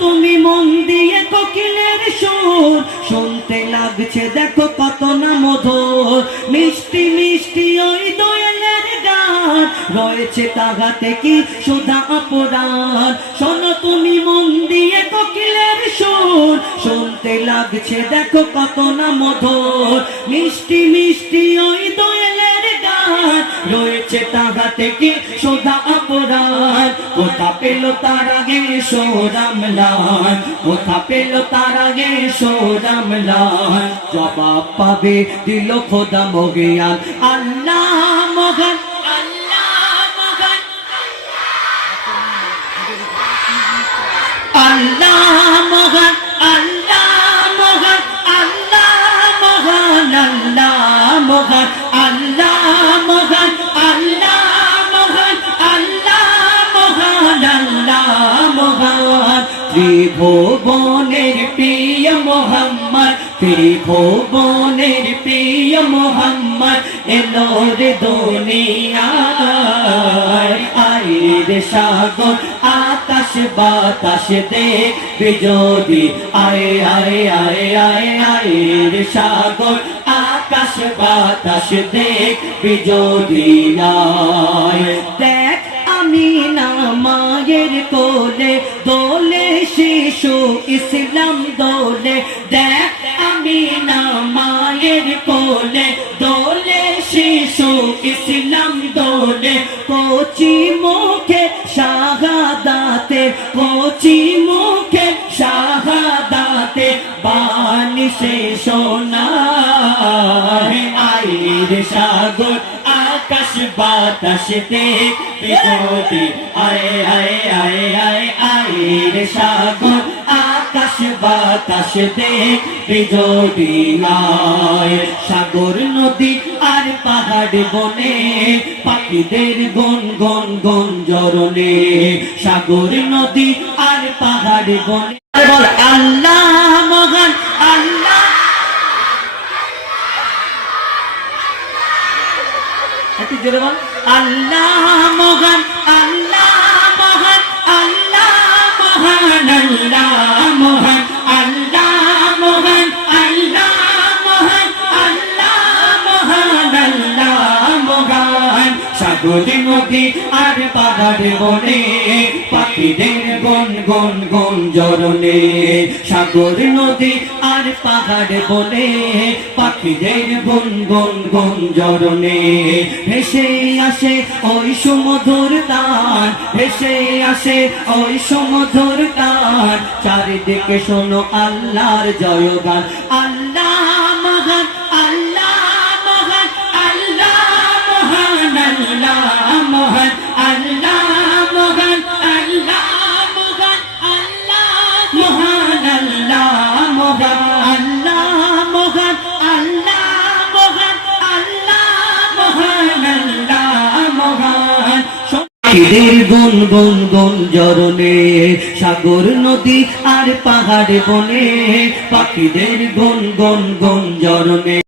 তুমি মন দিয়ে কোকিলের সুর, শুনতে লাগছে দেখো কত না মধুর, মিষ্টি মিষ্টি ওই দোয়েলের গান, রয়েছে তাহাতে কি সুধা অপরাধ। শোনো তুমি মন দিয়ে কোকিলের সুর, শুনতে লাগছে দেখো কত না মধুর, মিষ্টি মিষ্টি ওই দোয়েলের গান, রয়েছে তাহাতে কি সুধা অপরাধ। কোথা পেল তার আগে সোরামলান, কোথা পেল তার আগে সোরামলান, জবাব পাবে দিল খোদা মগিয়ান। আল্লাহ মহান, আল্লাহ মহান, আল্লাহ মহান, আল্লাহ মহান, আল্লাহ মহান, আল্লাহ মহান, আল্লাহ মহান, আল্লাহ মহান, আল্লাহ মহান, আল্লাহ মহান। ত্রিভুবনের প্রিয় মোহাম্মদ, ত্রিভুবনের প্রিয় মোহাম্মদ এলো রে দুনিয়ায়। আইর সাগর আকাশ বাতাস দেখবি যদি, আয় আয় আয় আয় আইর সাগর আকাশ বাতাস দেখবি যদি আয়। দেখ আমিনা মায়ের কোলে দোলে শিশু ইসলাম দোলে, দেখ আমিনা মায়ের কোলে দোলে শিশু ইসলাম দোলে, কচি মুখে শাহাদাতে, কচি মুখে শাহাদাতে বাণী সে শোনায়। আইর সাগর আকাশ বাতাস দেখবি যদি, আয় আয় আয় আয় আইর সাগর আকাশ বাতাস দেখবি যদি আয়। সাগর নদী আর পাহাড় বনে পাখিদের গন গন গঞ্জরণে, সাগর নদী আর পাহাড় বনে বল আল্লাহ মহান, আল্লাহ একটু জোরে বল আল্লাহ মহান, আল্লাহ মহান, আল্লাহ মহান, আল্লাহ মহান, আল্লাহ মহান, আল্লাহ মহান, আল্লাহ মহান, আল্লাহ মহান। সাগর নদী আর পাহাড় বনে পাখিদের গন গন গঞ্জরণে, সাগর নদী আর পাহাড় বনে পাখিদের গন গন গঞ্জরণে, ভেসে আসে ওই সুমধুর তান, ভেসে আসে ওই সুমধুর তান, চারিদিকে শোনো আল্লাহর জয়গান। আল্লাহ মহান, আল্লাহ মহান, আল্লাহ মহান, আল্লাহ মহান, আল্লাহ মহান, আল্লাহ মহান, আল্লাহ মহান, আল্লাহ মহান, আল্লাহ মহান, আল্লাহ মহান, আল্লাহ মহান, আল্লাহ মহান। পাখিদের গুন গুন গঞ্জরণে, সাগর নদী আর পাহাড় বনে পাখিদের গুন গুন গঞ্জরণে,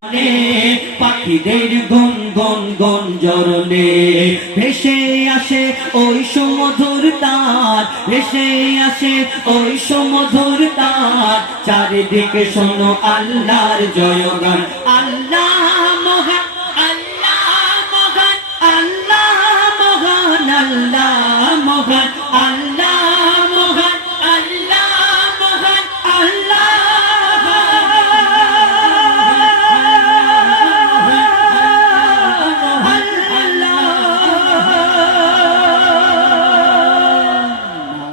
পাখিদের গুন গুন গঞ্জরণে, ভেসে আসে ওই সুমধুর তার, ভেসে আসে ওই সুমধুর তার, চারিদিকে শোনো আল্লাহর জয়গান। আল্লাহ মহান, আল্লাহ মহান, আল্লাহ মহান, আল্লাহ মহান, আল্লাহ